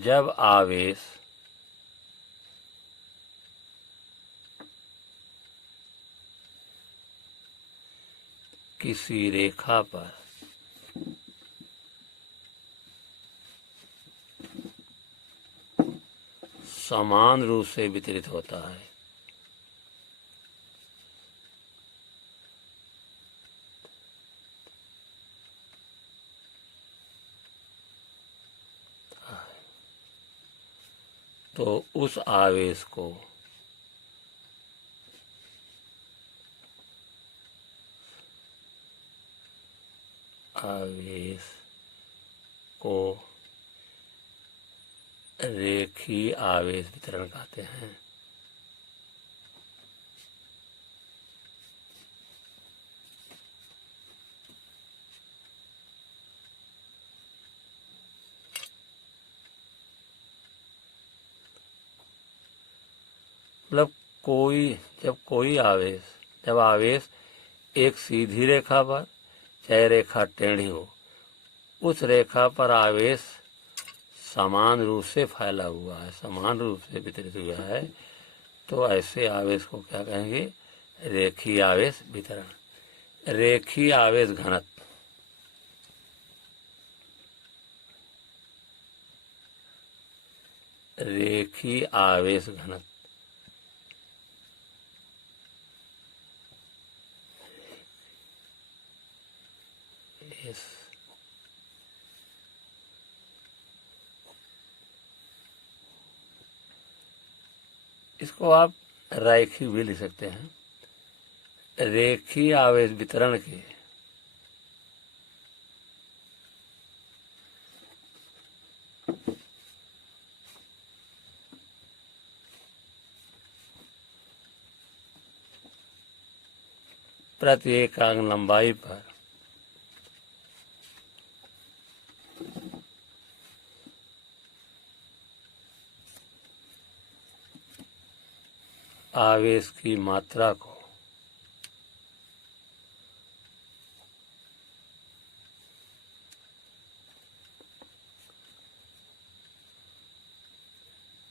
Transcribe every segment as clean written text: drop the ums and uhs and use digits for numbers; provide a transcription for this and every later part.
जब आवेश किसी रेखा पर समान रूप से वितरित होता है तो उस आवेश को रेखीय आवेश वितरण कहते हैं। मतलब जब आवेश एक सीधी रेखा पर, चाहे रेखा टेढ़ी हो, उस रेखा पर आवेश समान रूप से फैला हुआ है, समान रूप से वितरित हुआ है, तो ऐसे आवेश को क्या कहेंगे? रेखीय आवेश वितरण। रेखीय आवेश घनत्व, रेखीय आवेश घनत्व इसको आप रैखिक भी लिख सकते हैं। रेखीय आवेश वितरण के प्रति एकांक लंबाई पर आवेश की मात्रा को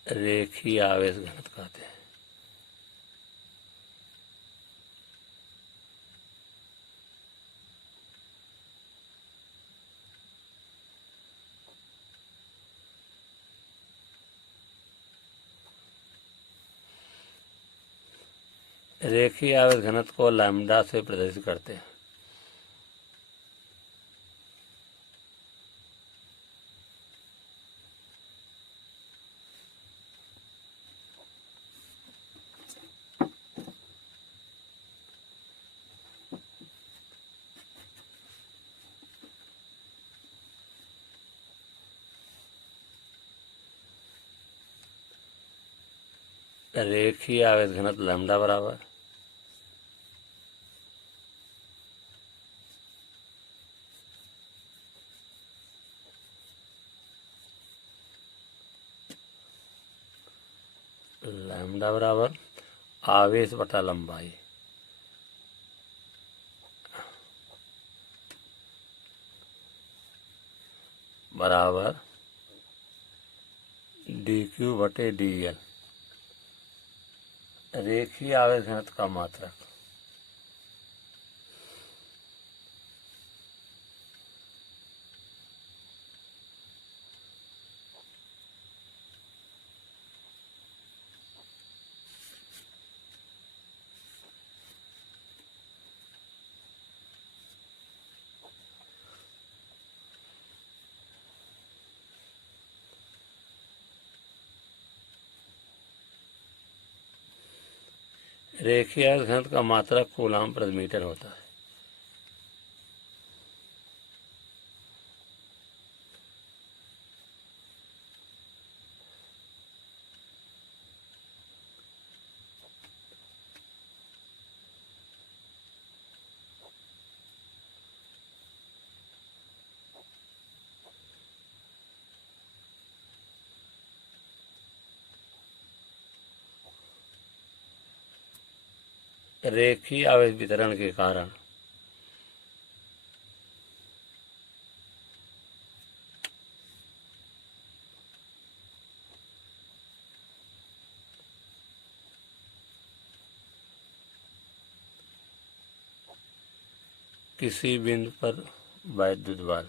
रेखीय आवेश घनत्व कहते हैं। रेखीय आवेश घनत्व को लैम्ब्डा से प्रदर्शित करते हैं। रेखीय आवेश घनत्व लैम्ब्डा बराबर आवेश बटा लंबाई बराबर dq बटे dl। रेखीय आवेश घनत्व का मात्रक रेखीय आवेश घनत्व का मात्रक कूलम्ब प्रति मीटर होता है। रेखीय आवेश वितरण के कारण किसी बिंदु पर वैद्युत बल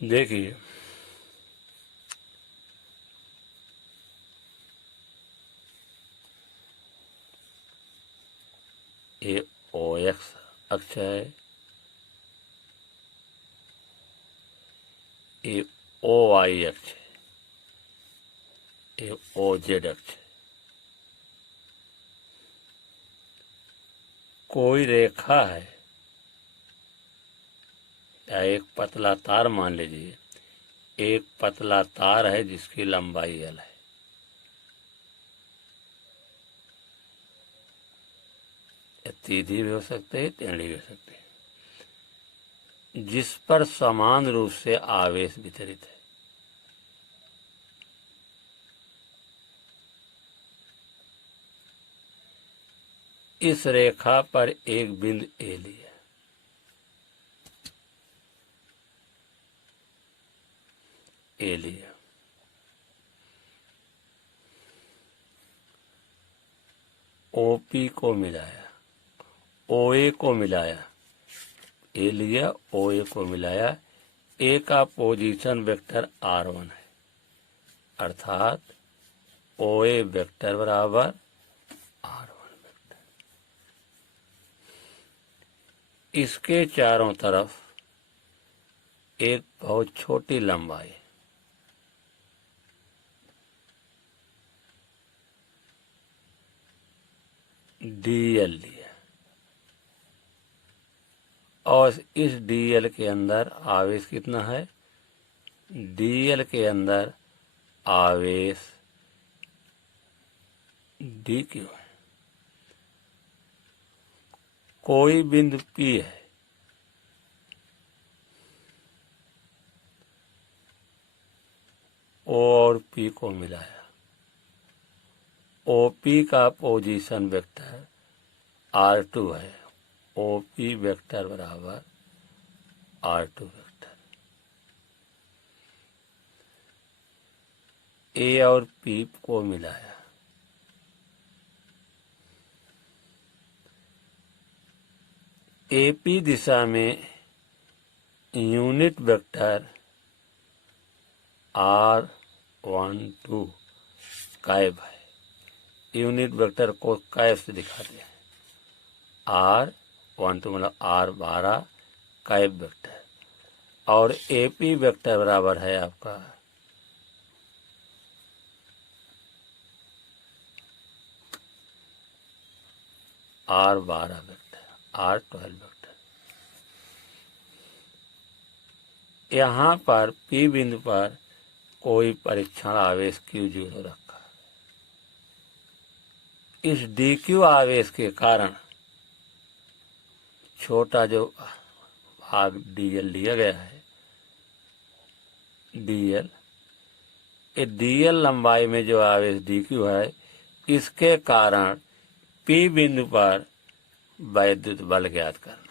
देखिए ये ओ एक्स अक्ष है, ये ओ वाई अक्ष है, ये ओ जेड अक्ष है। कोई रेखा है या एक पतला तार मान लीजिए, एक पतला तार है जिसकी लंबाई एल है। सीधी भी हो सकती है, टेढ़ी भी हो सकती है, जिस पर समान रूप से आवेश वितरित है। इस रेखा पर एक बिंदु ए लिया, ए लिया, ओपी को मिलाया, ओए को मिलाया, ए लिया, ओए को मिलाया, ए का पोजीशन वेक्टर r1 है, अर्थात ओए वेक्टर बराबर r1 वेक्टर। इसके चारों तरफ एक बहुत छोटी लंबाई dl लिया, और इस dl के अंदर आवेश कितना है? dl के अंदर आवेश dq है। कोई बिंदु P है, O और P को मिलाया, OP का पोजीशन वेक्टर r2 है, OP वेक्टर बराबर r2 वेक्टर। A और P को मिलाया, AP दिशा में यूनिट वेक्टर r12 कैब है। यूनिट वेक्टर को कैब से दिखाते हैं, r12 मतलब r12 कैब वेक्टर, और AP वेक्टर बराबर है आपका r12 वेक्टर, r12 वेक्टर। यहाँ पर P बिंदु पर कोई परीक्षण आवेश Q0 रखा। इस dq आवेश के कारण छोटा जो भाग dl लिया गया है, dl, ये dl लंबाई में जो आवेश dq है, इसके कारण P बिंदु पर वैद्युत बल ज्ञात करना।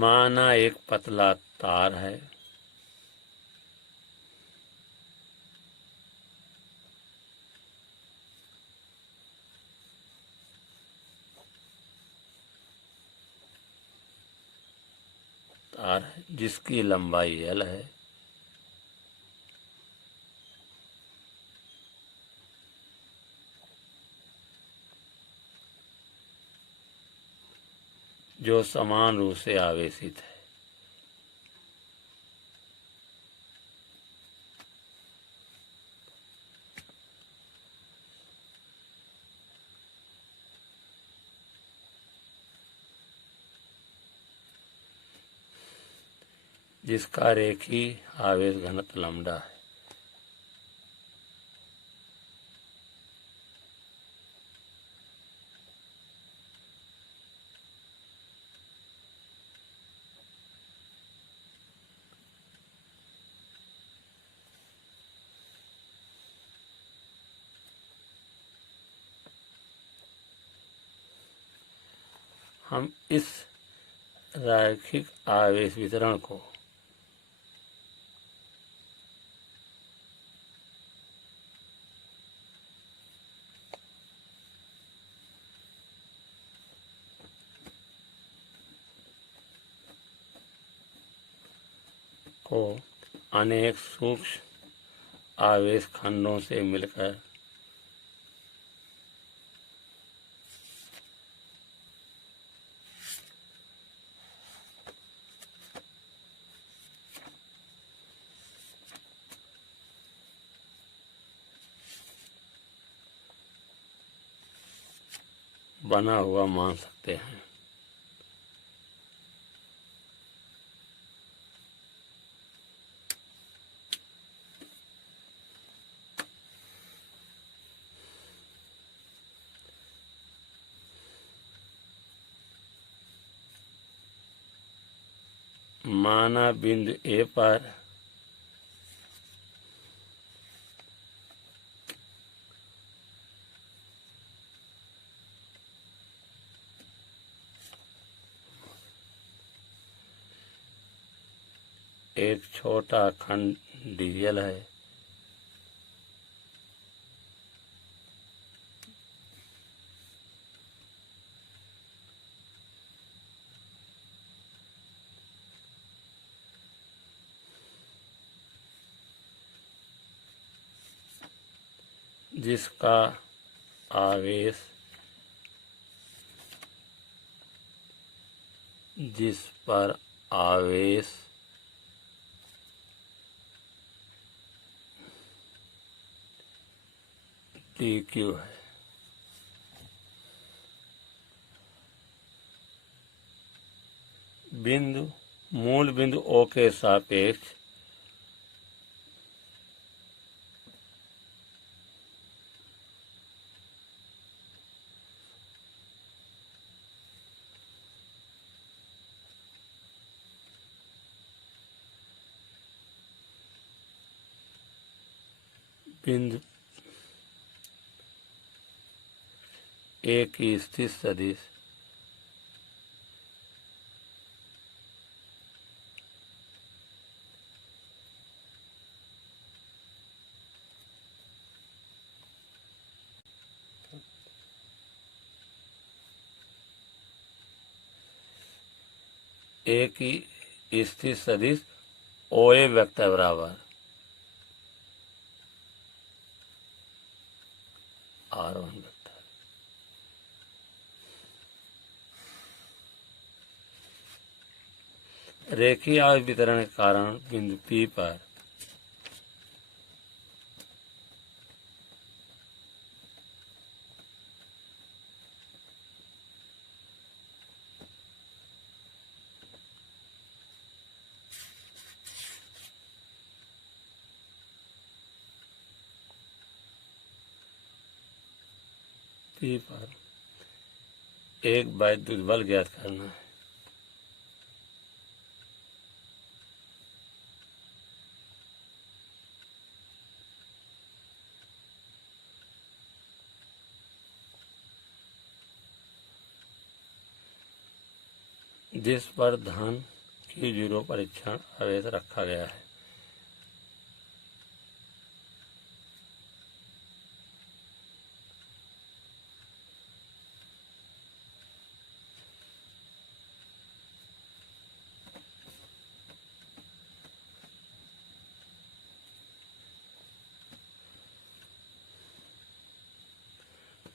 माना एक पतला तार है, जिसकी लंबाई l है, जो समान रूप से आवेशित है। जिसका रेखी आवेश घनत्व लैम्डा है। हम इस रैखिक आवेश वितरण को अनेक सूक्ष्म आवेश खंडों से मिलकर बना हुआ मान सकते हैं। माना बिंदु ए पर एक छोटा खंड डीजल है। जिसका आवेश जिस पर आवेश dq है। मूल बिंदु O के सापेक्ष बिंदु A की स्थित सदिश A की स्थित सदिश OA वेक्टर बराबर R1 वेक्टर। रेखीय आवेश वितरण के कारण बिंदु P पर एक वैद्युत बल ज्ञात करना है। जिस पर धन Q0 परीक्षण आवेश रखा गया है।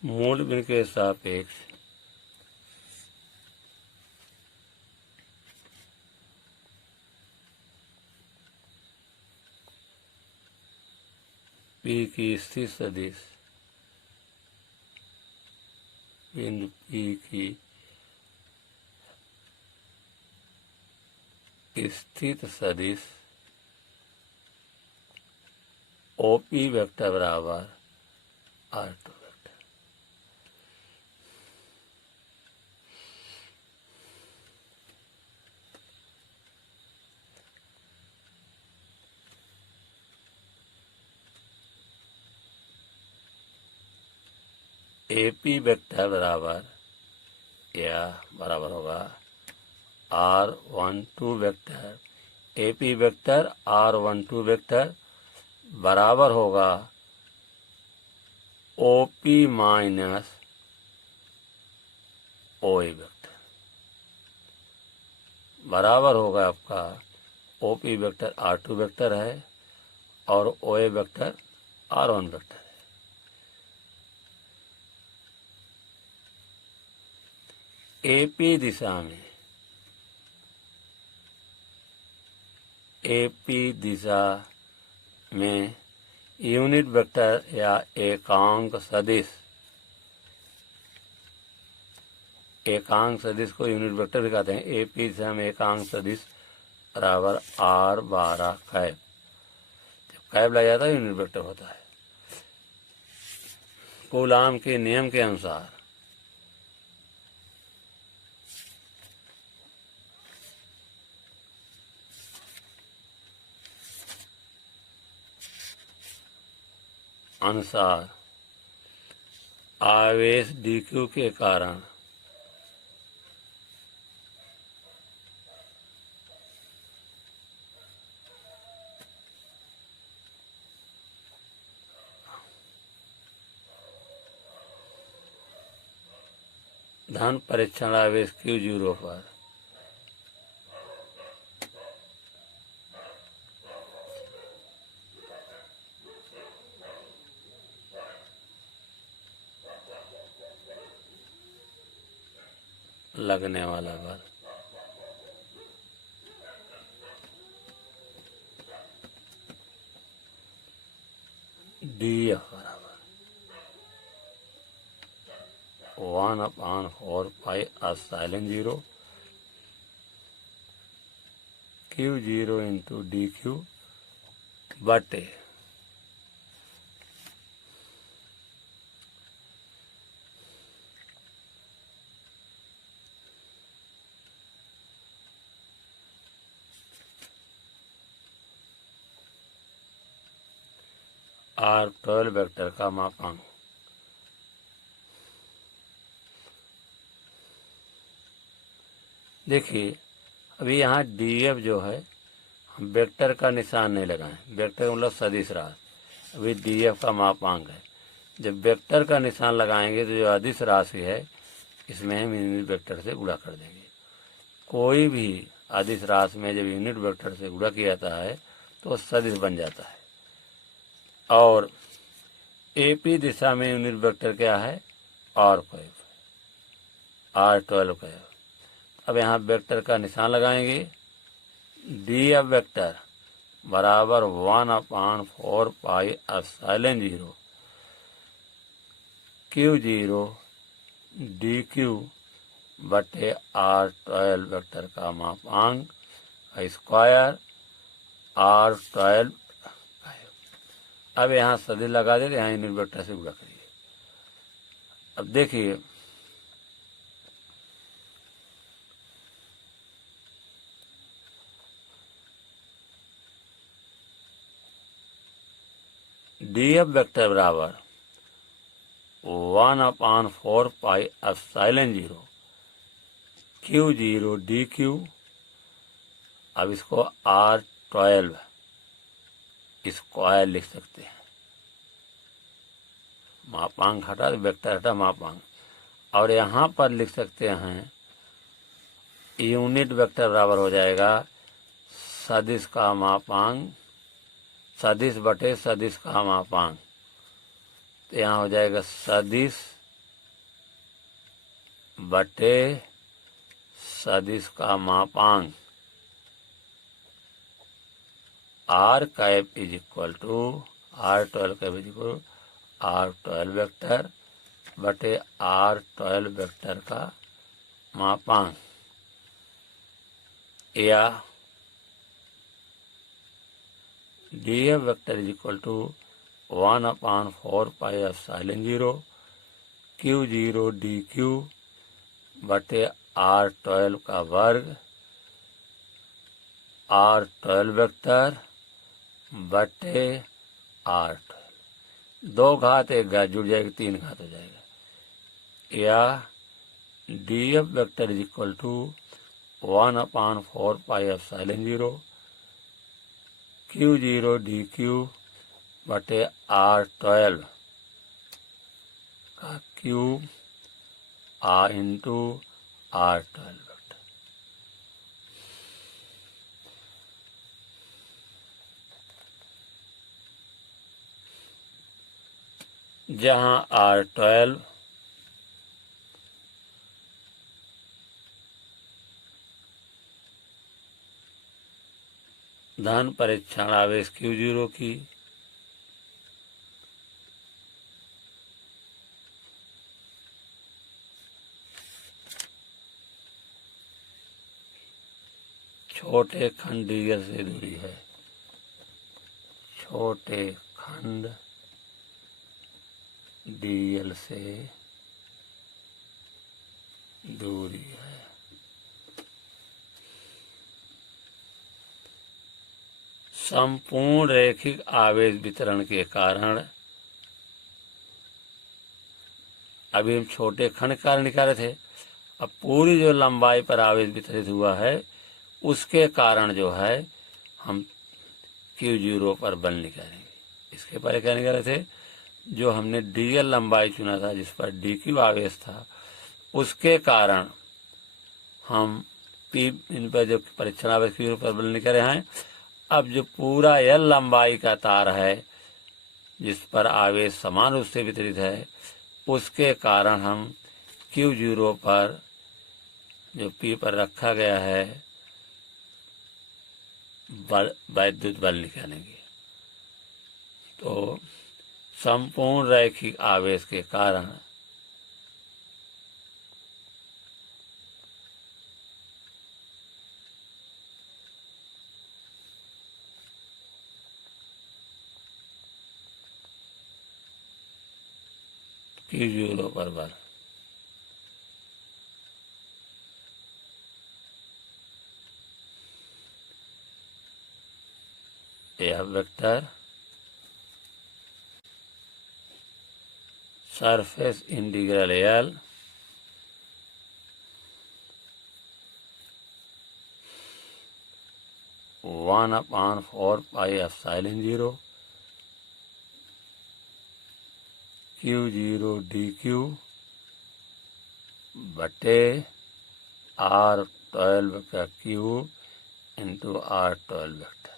मूल बिंदु के सापेक्ष P की स्थित सदिश बिंदु P की स्थित सदिश ओपी वेक्टर बराबर R2 वेक्टर। AP वेक्टर बराबर या बराबर होगा R12 vector, AP vector R12 vector बराबर होगा OP माइनस OA वेक्टर, बराबर होगा आपका OP वेक्टर R2 वेक्टर है और OA वेक्टर R1 वेक्टर है। AP दिशा में यूनिट वेक्टर या एकांक सदिश को यूनिट वेक्टर भी कहते हैं। AP दिशा में एकांक सदिश बराबर R12 कैप। जब कैप लग जाता है यूनिट वेक्टर होता है। कूलाम के नियम के अनुसार आवेश dq के कारण धन परीक्षण आवेश Q0 पर लगने वाला बल DF बराबर 1/4 pi epsilon 0 Q0 into DQ बटे R12 वेक्टर का मापांक। देखिए अभी यहाँ DF जो है हम वेक्टर का निशान नहीं लगाएं, वेक्टर मतलब सदिश राशि। अभी DF का मापांक है। जब वेक्टर का निशान लगाएंगे तो जो अदिश राशि है इसमें हम यूनिट वेक्टर से गुणा कर देंगे। कोई भी अदिश राशि में जब यूनिट वेक्टर से गुणा किया जाता है तो सदिश बन जाता है। और AP दिशा में यूनिट वेक्टर क्या है? R12 cap. अब यहाँ वेक्टर का निशान लगाएंगे। DF वेक्टर बराबर 1/4 पाई एप्सिलॉन 0 Q0 DQ बटे R12 वेक्टर का मापांक स्क्वायर R12। अब यहाँ सदिश लगा देते, यहाँ यूनिट वेक्टर से गुणा करिए। अब देखिए DF वेक्टर बराबर 1/4 पाई एप्सिलॉन 0 Q0 DQ। अब इसको R12 स्क्वायर लिख सकते हैं। मापांक हटा तो वेक्टर हटा मापांक। और यहाँ पर लिख सकते हैं यूनिट वेक्टर बराबर हो जाएगा सदिश का मापांक, सदिश बटे सदिश का मापांक। तो यहाँ हो जाएगा सदिश बटे सदिश का मापांक R cap is equal to R12 cap is equal R12 vector बटे R12 वेक्टर का मापांक या D F vector is equal to 1/4πε0 Q0 DQ बटे R12 का वर्ग R12 वेक्टर बटे R12। 2 घात 1 घात जुड़ जाएगी, 3 घात हो जाएगा। या D F vector is equal to 1/4πε0 Q0 DQ बटे R12 का क्यूब इंटू R12 वेक्टर। जहाँ R12 धन परीक्षण आवेश Q0 की छोटे खंड डीएल से दूरी है, छोटे खंड डीएल से दूरी है। संपूर्ण रैखिक आवेश वितरण के कारण, अभी हम छोटे खंड के कारण निकाले थे, अब पूरी जो लंबाई पर आवेश वितरित हुआ है उसके कारण जो है हम Q0 पर बल निकालेंगे। इसके पहले क्या निकाले थे, जो हमने डीएल लंबाई चुना था जिस पर DQ आवेश था, उसके कारण हम P इन पर जो परीक्षण आवेश Q0 पर बल निकाले हैं। अब जो पूरा L लंबाई का तार है जिस पर आवेश समान रूप से वितरित है, उसके कारण हम Q0 पर जो P पर रखा गया है वैद्युत बल निकालेंगे। तो संपूर्ण रैखिक आवेश के कारण Q0 पर बल यह vector surface integral L one upon 4πε0 Q0 DQ बटे R12 का क्यूब इंटू R12 वेक्टर।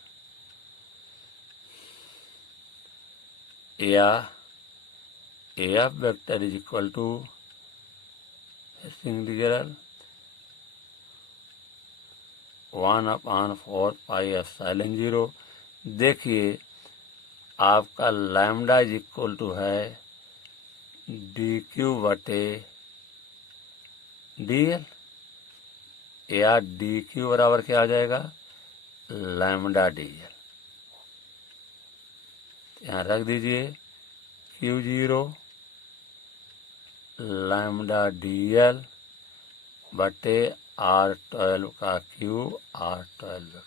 या F vector is equal to integral 1/4πε0। देखिए आपका लैम्डा इज इक्वल टू है DQ बटे DL, या DQ बराबर क्या आ जाएगा, लैम्डा DL। यहाँ रख दीजिए Q0 लैम्डा DL बटे R12 का क्यूब R12 वेक्टर।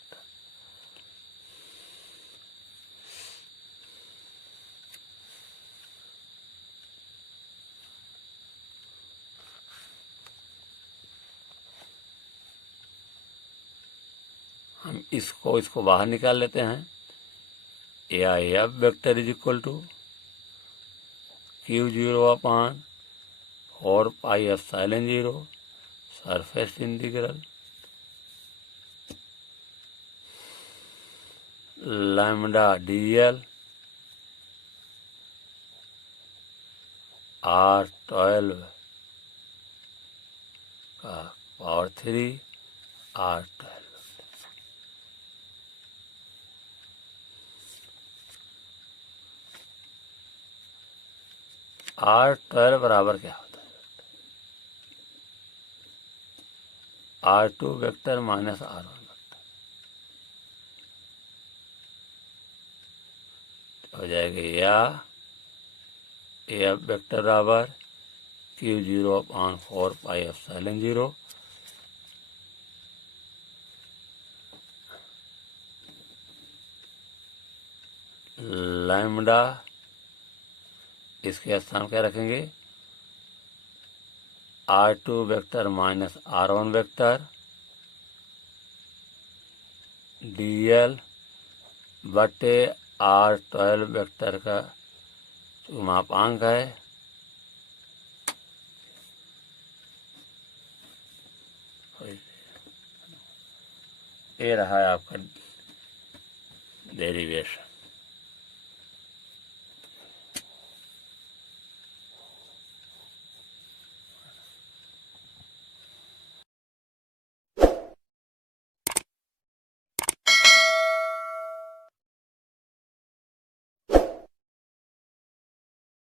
हम इसको बाहर निकाल लेते हैं। या F vector is equal to Q0 upon 4πε0 surface integral lambda DL R12 का पावर 3 R12। R12 बराबर क्या होता है, R2 vector minus R1 vector. हो जाएगा या एफ वेक्टर बराबर Q0/4πε0 लैम्डा, इसके स्थान क्या रखेंगे, R2 vector minus R1 vector dl बटे R12 वेक्टर का जो मापांक है ये रहा है आपका डेरिवेशन।